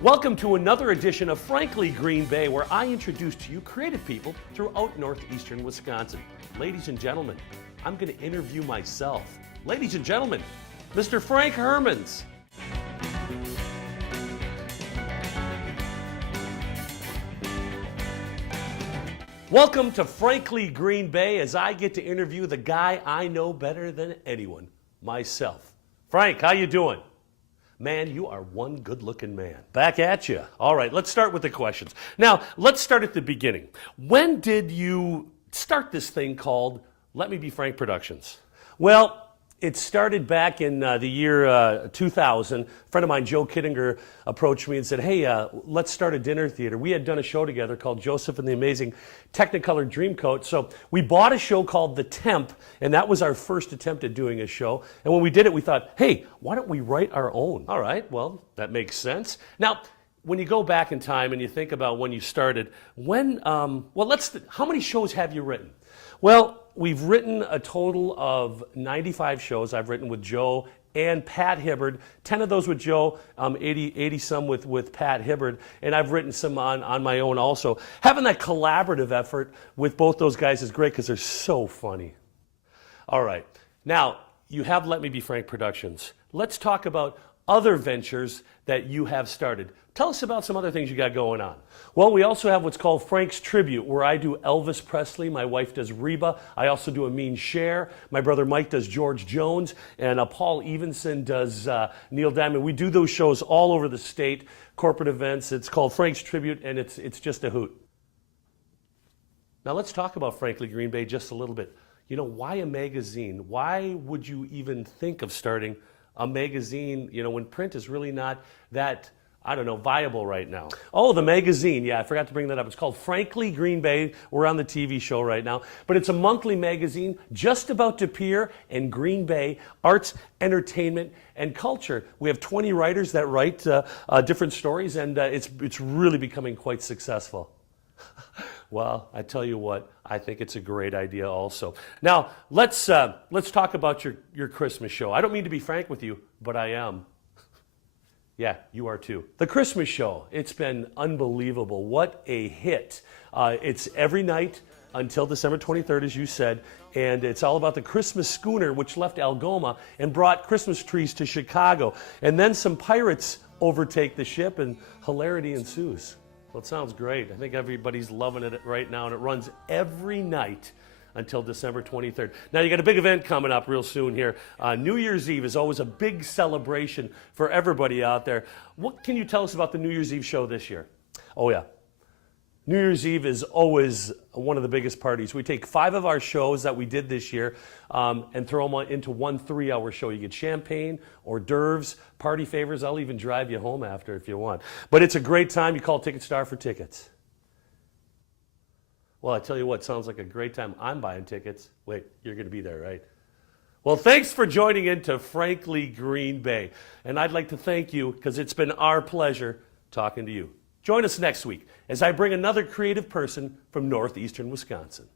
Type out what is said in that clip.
Welcome to another edition of Frankly Green Bay, where I introduce to you creative people throughout northeastern Wisconsin. Ladies and gentlemen, I'm going to interview myself. Ladies and gentlemen, Mr. Frank Hermans. Welcome to Frankly Green Bay, as I get to interview the guy I know better than anyone, myself. Frank, how you doing? Man, you are one good-looking man. Back at you. All right, let's start with the questions. Now, let's start at the beginning. When did you start this thing called Let Me Be Frank Productions? Well, it started back in the year 2000. A friend of mine, Joe Kittinger, approached me and said, hey, let's start a dinner theater. We had done a show together called Joseph and the Amazing Technicolor Dreamcoat. So we bought a show called The Temp, and that was our first attempt at doing a show. And when we did it, we thought, hey, why don't we write our own? All right, well, that makes sense. Now, when you go back in time and you think about when you started, how many shows have you written? Well, we've written a total of 95 shows. I've written with Joe and Pat Hibbard, 10 of those with Joe, 80 some with Pat Hibbard, and I've written some on my own also. Having that collaborative effort with both those guys is great because they're so funny. All right, now you have Let Me Be Frank Productions. Let's talk about other ventures that you have started. Tell us about some other things you got going on. Well, we also have what's called Frank's Tribute, where I do Elvis Presley, my wife does Reba, I also do Amin Cher, my brother Mike does George Jones, and Paul Evenson does Neil Diamond. We do those shows all over the state, corporate events. It's called Frank's Tribute, and it's just a hoot. Now let's talk about Frankly Green Bay just a little bit. You know, why a magazine? Why would you even think of starting a magazine, you know, when print is really not that, I don't know, viable right now? Oh, the magazine. Yeah, I forgot to bring that up. It's called Frankly Green Bay. We're on the TV show right now. But it's a monthly magazine just about De Pere and Green Bay, arts, entertainment, and culture. We have 20 writers that write different stories, and it's really becoming quite successful. Well, I tell you what, I think it's a great idea also. Now, let's talk about your Christmas show. I don't mean to be frank with you, but I am. Yeah, you are too. The Christmas show, it's been unbelievable. What a hit. It's every night until December 23rd, as you said, and it's all about the Christmas schooner, which left Algoma and brought Christmas trees to Chicago. And then some pirates overtake the ship, and hilarity ensues. Well, it sounds great. I think everybody's loving it right now, and it runs every night until December 23rd. Now, you got a big event coming up real soon here. New Year's Eve is always a big celebration for everybody out there. What can you tell us about the New Year's Eve show this year? Oh, yeah. New Year's Eve is always one of the biggest parties. We take 5 of our shows that we did this year and throw them into one 3-hour show. You get champagne, hors d'oeuvres, party favors. I'll even drive you home after if you want. But it's a great time. You call TicketStar for tickets. Well, I tell you what, sounds like a great time. I'm buying tickets. Wait, you're going to be there, right? Well, thanks for joining in to Frankly Green Bay. And I'd like to thank you because it's been our pleasure talking to you. Join us next week as I bring another creative person from northeastern Wisconsin.